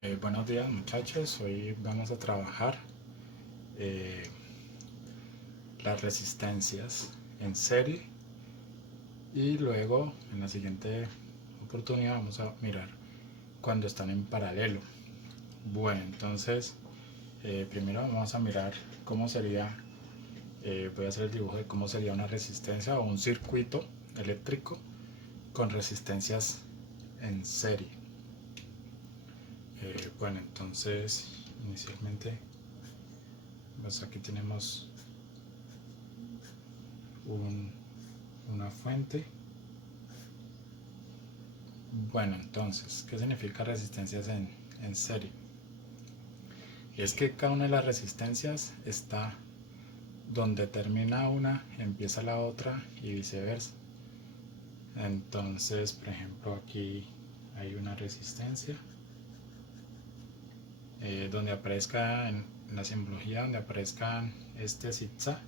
Buenos días muchachos, hoy vamos a trabajar eh, las resistencias en serie y luego en la siguiente oportunidad vamos a mirar cuando están en paralelo. Bueno, entonces primero vamos a mirar cómo sería, voy a hacer el dibujo de cómo sería una resistencia o un circuito eléctrico con resistencias en serie. Bueno, entonces inicialmente pues aquí tenemos una fuente. Bueno, entonces, ¿qué significa resistencias en serie? Es que cada una de las resistencias está donde termina una, empieza la otra y viceversa. Entonces, por ejemplo, aquí hay una resistencia donde aparezca en la simbología, donde aparezca este zigzag,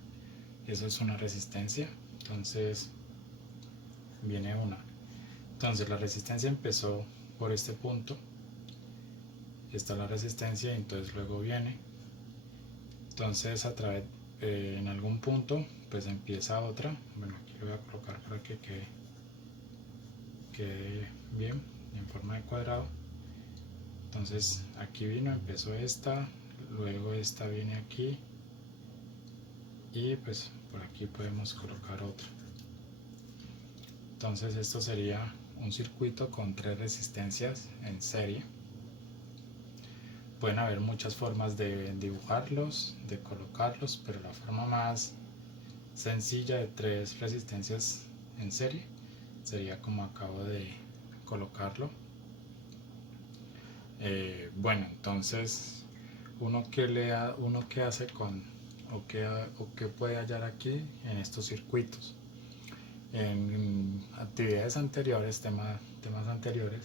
eso es una resistencia. Entonces, viene una. Entonces, la resistencia empezó por este punto, está la resistencia y entonces luego viene, entonces a través en algún punto pues empieza otra. Bueno, aquí lo voy a colocar para que quede bien en forma de cuadrado. Entonces aquí vino, empezó esta, luego esta viene aquí y pues por aquí podemos colocar otra. Entonces esto sería un circuito con tres resistencias en serie. Pueden haber muchas formas de dibujarlos, de colocarlos, pero la forma más sencilla de tres resistencias en serie sería como acabo de colocarlo. Bueno, entonces uno que hace con o que puede hallar aquí en estos circuitos. En actividades anteriores, temas anteriores,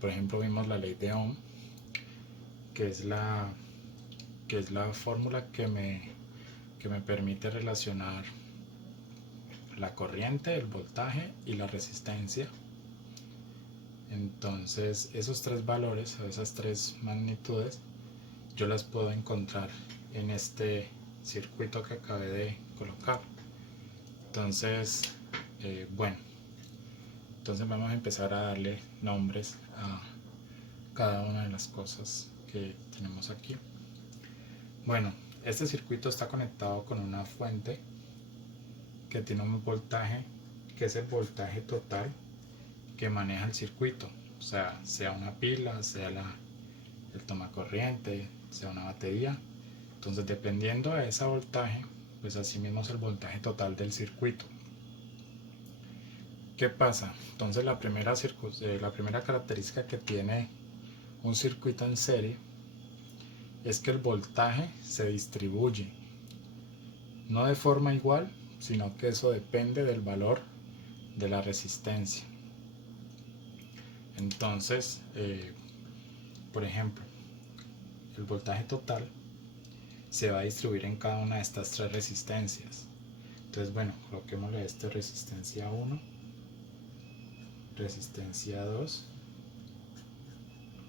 por ejemplo vimos la ley de Ohm, que es la fórmula que me permite relacionar la corriente, el voltaje y la resistencia. Entonces esos tres valores o esas tres magnitudes yo las puedo encontrar en este circuito que acabé de colocar. Entonces bueno, entonces vamos a empezar a darle nombres a cada una de las cosas que tenemos aquí. Bueno, este circuito está conectado con una fuente que tiene un voltaje que es el voltaje total que maneja el circuito, o sea una pila, sea el tomacorriente, sea una batería. Entonces dependiendo de ese voltaje, pues así mismo es el voltaje total del circuito. ¿Qué pasa? Entonces la primera característica que tiene un circuito en serie es que el voltaje se distribuye, no de forma igual, sino que eso depende del valor de la resistencia. Entonces, por ejemplo, el voltaje total se va a distribuir en cada una de estas tres resistencias. Entonces, bueno, coloquémosle esto: resistencia 1, resistencia 2,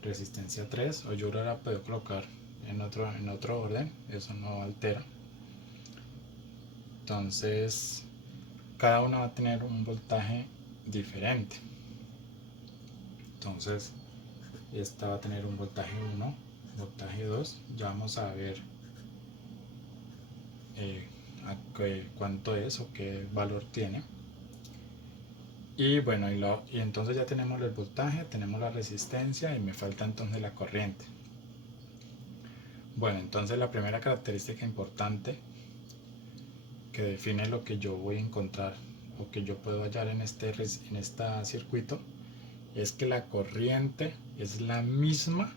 resistencia 3, o yo ahora puedo colocar en otro orden, eso no altera. Entonces, cada una va a tener un voltaje diferente. Entonces, esta va a tener un voltaje 1, voltaje 2, ya vamos a ver cuánto es o qué valor tiene. Y bueno, y entonces ya tenemos el voltaje, tenemos la resistencia y me falta entonces la corriente. Bueno, entonces la primera característica importante que define lo que yo voy a encontrar o que yo puedo hallar en este circuito es que la corriente es la misma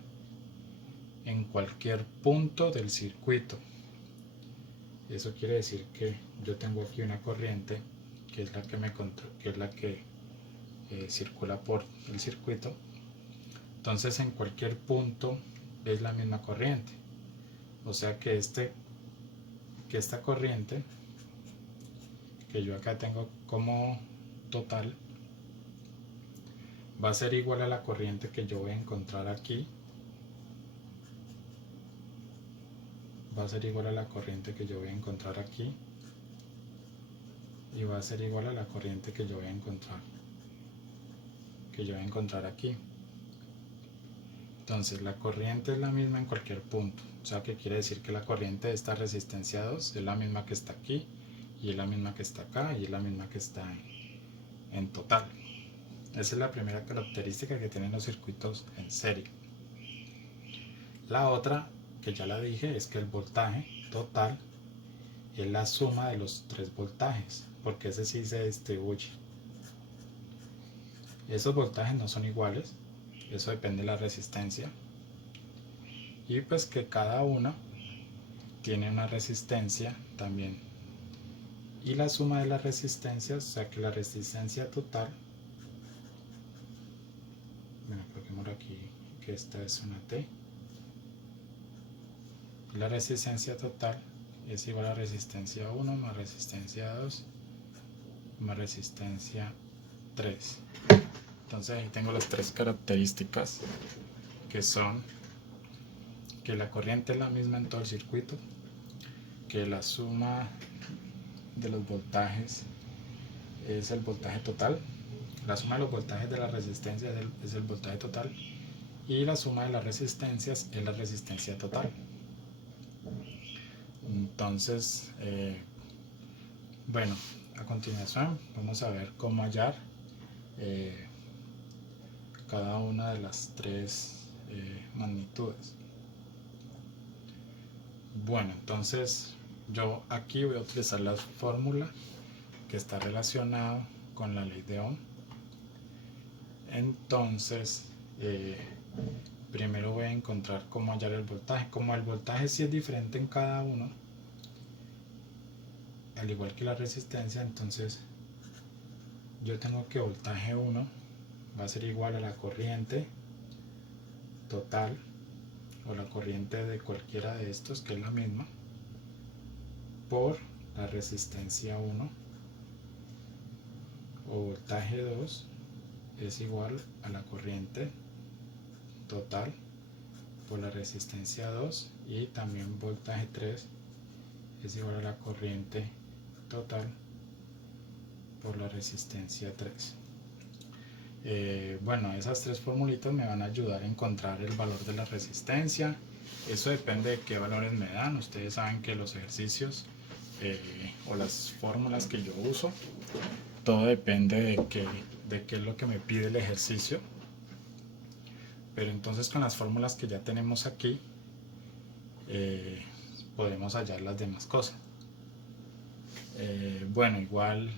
en cualquier punto del circuito. Eso quiere decir que yo tengo aquí una corriente que es la que circula por el circuito. Entonces en cualquier punto es la misma corriente. O sea que esta corriente que yo acá tengo como total va a ser igual a la corriente que yo voy a encontrar aquí va a ser igual a la corriente que yo voy a encontrar aquí, y va a ser igual a la corriente que yo voy a encontrar aquí. Entonces la corriente es la misma en cualquier punto, o sea que quiere decir que la corriente de esta resistencia 2 es la misma que está aquí, y es la misma que está acá, y es la misma que está en total. Esa es la primera característica que tienen los circuitos en serie. La otra, que ya la dije, es que el voltaje total es la suma de los tres voltajes, porque ese sí se distribuye. Esos voltajes no son iguales, eso depende de la resistencia, y pues que cada una tiene una resistencia también, y la suma de las resistencias, o sea que la resistencia total, bueno, coloquémoslo aquí, que esta es una T, la resistencia total es igual a resistencia 1 más resistencia 2 más resistencia 3. Entonces ahí tengo las tres características, que son que la corriente es la misma en todo el circuito, que la suma de los voltajes es el voltaje total, la suma de los voltajes de la resistencia es el voltaje total, y la suma de las resistencias es la resistencia total. Entonces, bueno, a continuación vamos a ver cómo hallar cada una de las tres magnitudes. Bueno, entonces yo aquí voy a utilizar la fórmula que está relacionada con la ley de Ohm. Entonces, primero voy a encontrar cómo hallar el voltaje. Como el voltaje sí es diferente en cada uno, al igual que la resistencia, entonces yo tengo que voltaje 1 va a ser igual a la corriente total, o la corriente de cualquiera de estos, que es la misma, por la resistencia 1, o voltaje 2 es igual a la corriente total por la resistencia 2, y también voltaje 3 es igual a la corriente total por la resistencia 3. Bueno, esas tres formulitas me van a ayudar a encontrar el valor de la resistencia. Eso depende de qué valores me dan. Ustedes saben que los ejercicios o las fórmulas que yo uso, todo depende de qué es lo que me pide el ejercicio. Pero entonces con las fórmulas que ya tenemos aquí, podemos hallar las demás cosas. Bueno, igual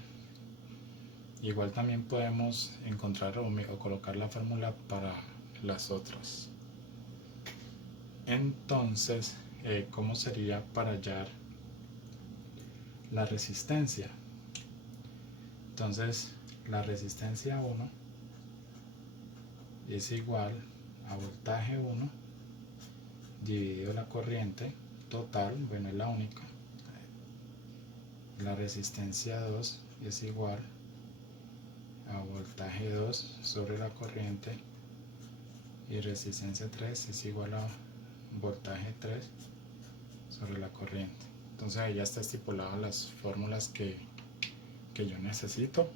también podemos encontrar o colocar la fórmula para las otras. Entonces, ¿cómo sería para hallar la resistencia? Entonces, la resistencia 1 es igual a voltaje 1 dividido la corriente total, bueno, es la única. La resistencia 2 es igual a voltaje 2 sobre la corriente, y resistencia 3 es igual a voltaje 3 sobre la corriente. Entonces ahí ya está estipulado las fórmulas que yo necesito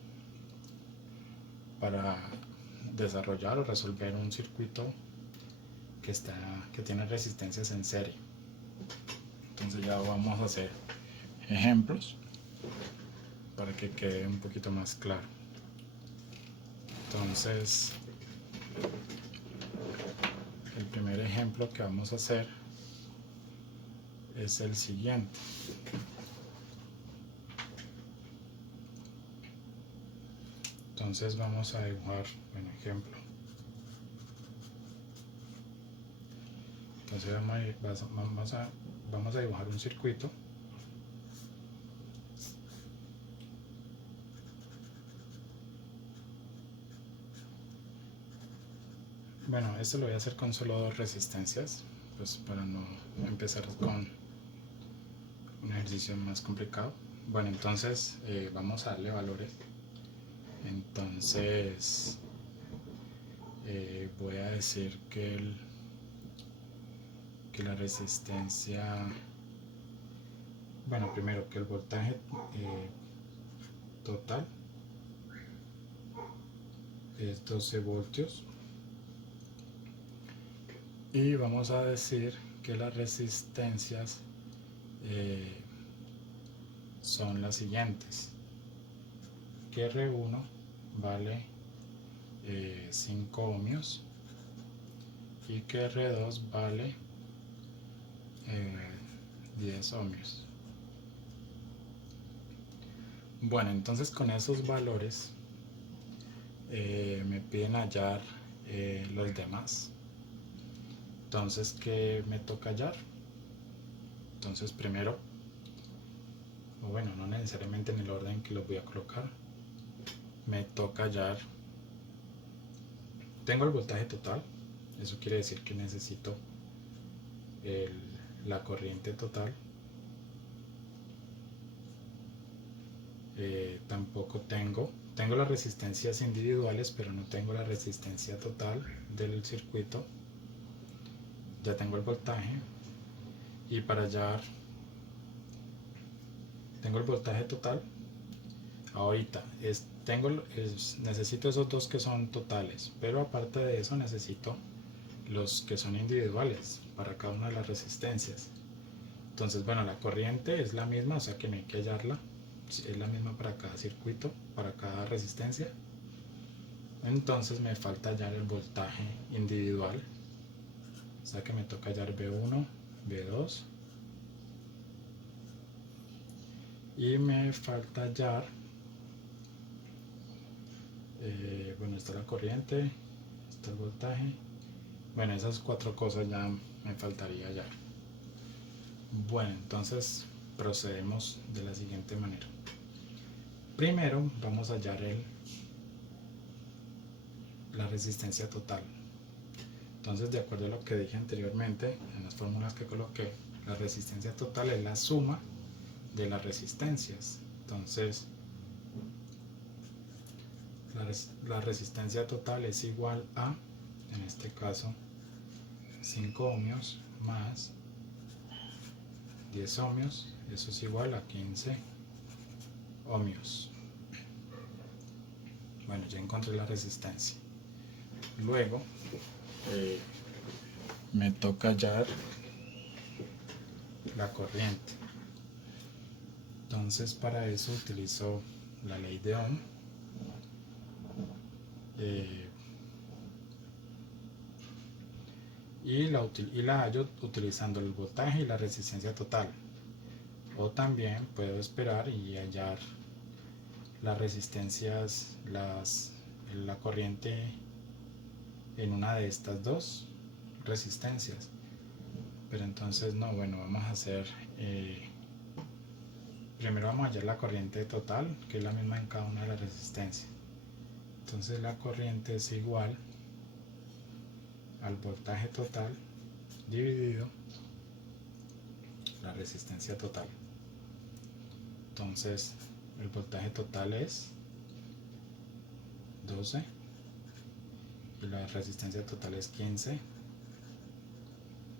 para desarrollar o resolver un circuito que tiene resistencias en serie. Entonces ya vamos a hacer ejemplos para que quede un poquito más claro. Entonces, el primer ejemplo que vamos a hacer es el siguiente. Entonces vamos a dibujar un ejemplo. Entonces vamos a dibujar un circuito. Bueno, esto lo voy a hacer con solo dos resistencias, pues para no empezar con un ejercicio más complicado. Bueno, entonces vamos a darle valores. Entonces voy a decir que la resistencia Bueno, primero que el voltaje total es 12 voltios y vamos a decir que las resistencias son las siguientes, que R1 vale 5 ohmios y que R2 vale 10 ohmios. Bueno, entonces con esos valores me piden hallar los demás. Entonces, ¿qué me toca hallar? Entonces primero, o bueno, no necesariamente en el orden que los voy a colocar, me toca hallar, tengo el voltaje total, eso quiere decir que necesito la corriente total. Tampoco tengo las resistencias individuales, pero no tengo la resistencia total del circuito. Ya tengo el voltaje, y para hallar tengo el voltaje total. Ahorita necesito esos dos que son totales, pero aparte de eso necesito los que son individuales para cada una de las resistencias. Entonces, bueno, la corriente es la misma, o sea que no hay que hallarla, es la misma para cada circuito, para cada resistencia. Entonces me falta hallar el voltaje individual, o sea que me toca hallar B1, B2, y me falta hallar, bueno, está la corriente, está el voltaje, bueno, esas cuatro cosas ya me faltaría hallar. Bueno, entonces procedemos de la siguiente manera. Primero vamos a hallar la resistencia total. Entonces, de acuerdo a lo que dije anteriormente, en las fórmulas que coloqué, la resistencia total es la suma de las resistencias. Entonces, la resistencia total es igual a, en este caso, 5 ohmios más 10 ohmios, eso es igual a 15 ohmios. Bueno, ya encontré la resistencia. Luego me toca hallar la corriente. Entonces, para eso utilizo la ley de Ohm. Y la hallo utilizando el voltaje y la resistencia total. O también puedo esperar y hallar las resistencias, la corriente en una de estas dos resistencias. Pero entonces no, bueno, vamos a hacer, primero vamos a hallar la corriente total, que es la misma en cada una de las resistencias. Entonces la corriente es igual al voltaje total dividido la resistencia total. Entonces el voltaje total es 12 y la resistencia total es 15.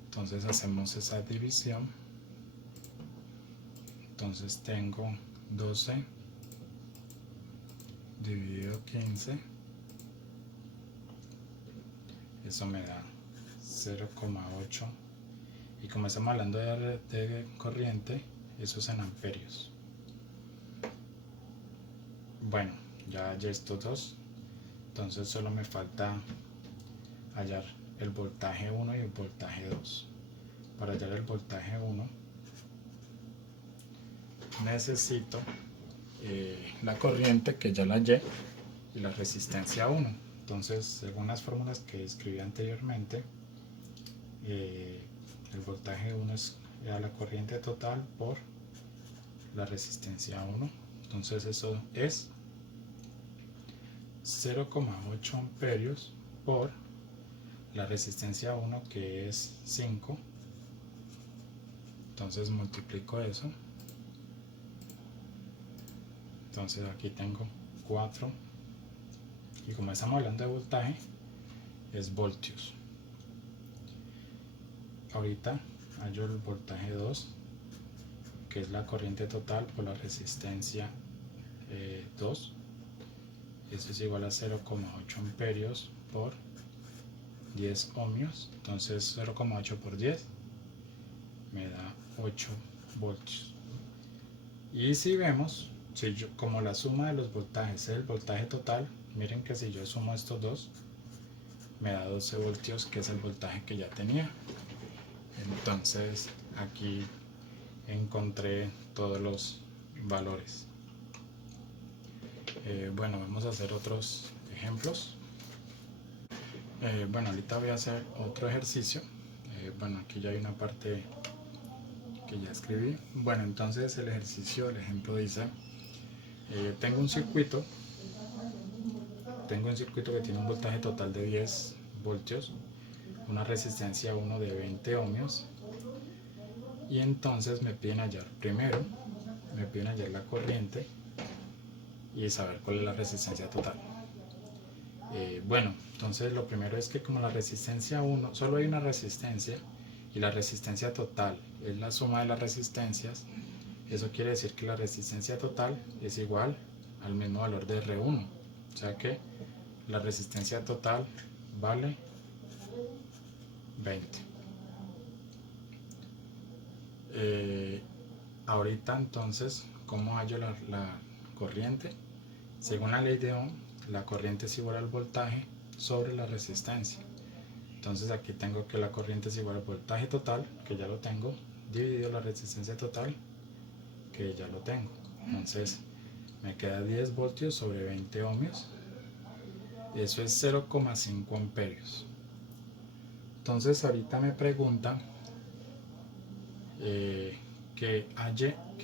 Entonces hacemos esa división. Entonces tengo 12 dividido 15, eso me da 0,8, y como estamos hablando de corriente, eso es en amperios. Bueno, ya hallé estos dos, entonces solo me falta hallar el voltaje 1 y el voltaje 2. Para hallar el voltaje 1 necesito la corriente, que ya la hallé, y la resistencia 1. Entonces, según las fórmulas que escribí anteriormente, el voltaje 1 es la corriente total por la resistencia 1. Entonces eso es 0,8 amperios por la resistencia 1, que es 5. Entonces multiplico eso. Entonces aquí tengo 4. Y como estamos hablando de voltaje, es voltios. Ahorita hallo el voltaje 2, que es la corriente total por la resistencia 2. Eso es igual a 0,8 amperios por 10 ohmios. Entonces 0,8 por 10 me da 8 voltios. Y si vemos, como la suma de los voltajes es el voltaje total, miren que si yo sumo estos dos, me da 12 voltios, que es el voltaje que ya tenía. Entonces aquí encontré todos los valores. Bueno, vamos a hacer otros ejemplos. Bueno, ahorita voy a hacer otro ejercicio. Bueno, aquí ya hay una parte que ya escribí. Bueno, entonces el ejemplo dice, tengo un circuito que tiene un voltaje total de 10 voltios, una resistencia 1 de 20 ohmios, y entonces me piden hallar la corriente y saber cuál es la resistencia total. Bueno, entonces lo primero es que como la resistencia 1, solo hay una resistencia y la resistencia total es la suma de las resistencias, eso quiere decir que la resistencia total es igual al mismo valor de R1, o sea que la resistencia total vale 20. Ahorita entonces, ¿cómo hallo la corriente? Según la ley de Ohm, la corriente es igual al voltaje sobre la resistencia. Entonces aquí tengo que la corriente es igual al voltaje total, que ya lo tengo, dividido la resistencia total, que ya lo tengo. Entonces me queda 10 voltios sobre 20 ohmios. Eso es 0,5 amperios. Entonces ahorita me preguntan que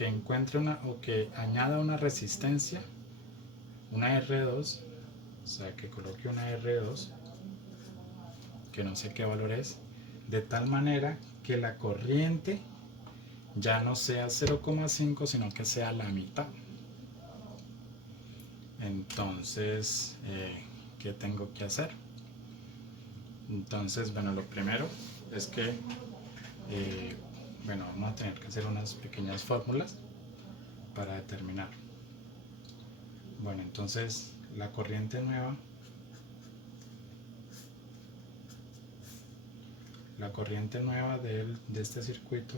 encuentre o que añada una resistencia, una R2, o sea que coloque una R2, que no sé qué valor es, de tal manera que la corriente ya no sea 0,5 sino que sea la mitad. Entonces, ¿qué tengo que hacer? Entonces, bueno, lo primero es que bueno, vamos a tener que hacer unas pequeñas fórmulas para determinar. Bueno, entonces la corriente nueva de este circuito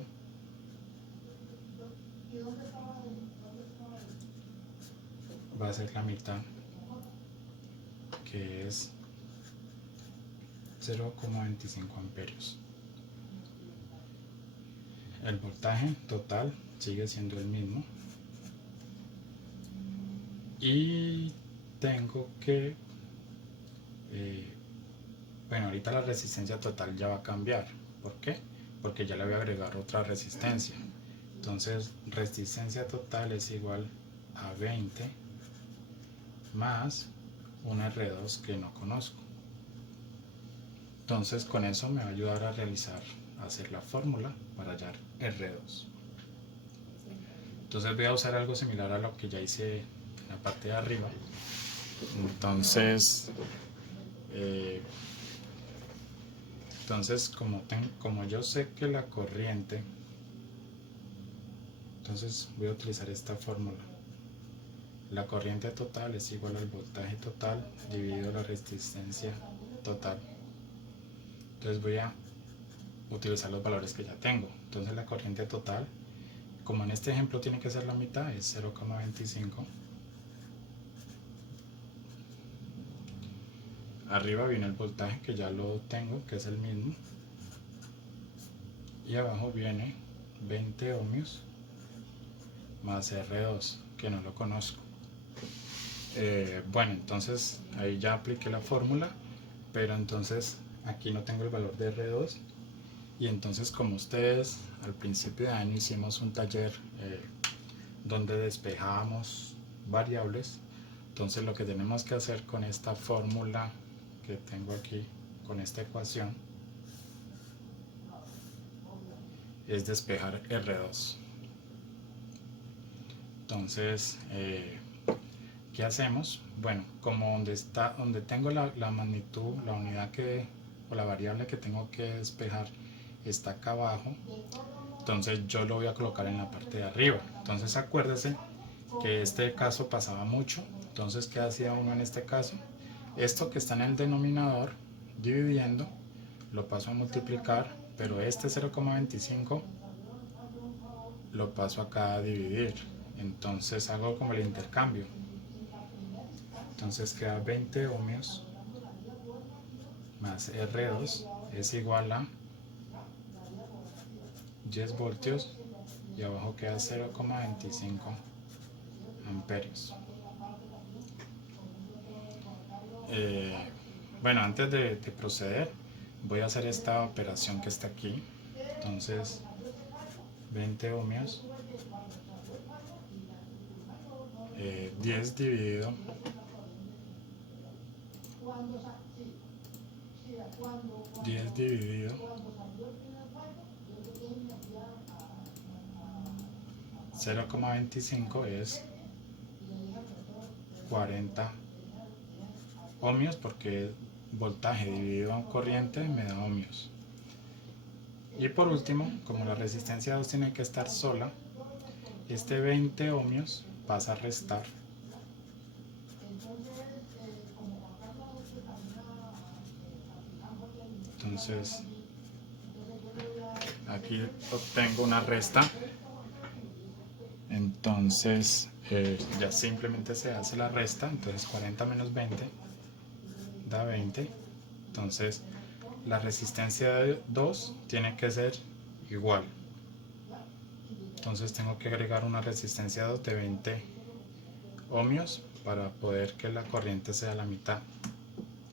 va a ser la mitad, que es 0,25 amperios. El voltaje total sigue siendo el mismo y tengo que bueno, ahorita la resistencia total ya va a cambiar. ¿Por qué? Porque ya le voy a agregar otra resistencia. Entonces resistencia total es igual a 20 más un R2 que no conozco. Entonces con eso me va a ayudar a hacer la fórmula para hallar R2. Entonces voy a usar algo similar a lo que ya hice en la parte de arriba. Entonces como yo sé que la corriente, entonces voy a utilizar esta fórmula. La corriente total es igual al voltaje total dividido la resistencia total. Entonces voy a utilizar los valores que ya tengo. Entonces la corriente total, como en este ejemplo tiene que ser la mitad, es 0,25. Arriba viene el voltaje, que ya lo tengo, que es el mismo. Y abajo viene 20 ohmios más R2, que no lo conozco. Bueno, entonces ahí ya apliqué la fórmula, pero entonces aquí no tengo el valor de R2. Y entonces, como ustedes al principio de año hicimos un taller donde despejábamos variables, entonces lo que tenemos que hacer con esta fórmula que tengo aquí, con esta ecuación, es despejar R2. Entonces, ¿qué hacemos? Bueno, como donde tengo la magnitud, la unidad o la variable que tengo que despejar está acá abajo, Entonces yo lo voy a colocar en la parte de arriba. Entonces acuérdese que este caso pasaba mucho. Entonces, ¿qué hacía uno en este caso? Esto que está en el denominador, dividiendo, lo paso a multiplicar, pero este 0,25 lo paso acá a dividir. Entonces hago como el intercambio. Entonces queda 20 ohmios más R2 es igual a 10 voltios y abajo queda 0,25 amperios. Bueno, antes de proceder voy a hacer esta operación que está aquí. Entonces 20 ohmios, 10 dividido 10 dividido 0,25 es 40 ohmios, porque voltaje dividido a corriente me da ohmios. Y por último, como la resistencia 2 tiene que estar sola, este 20 ohmios pasa a restar. Entonces aquí obtengo una resta. Entonces ya simplemente se hace la resta. Entonces 40 menos 20 da 20. Entonces la resistencia de 2 tiene que ser igual. Entonces tengo que agregar una resistencia 2 de 20 ohmios para poder que la corriente sea la mitad.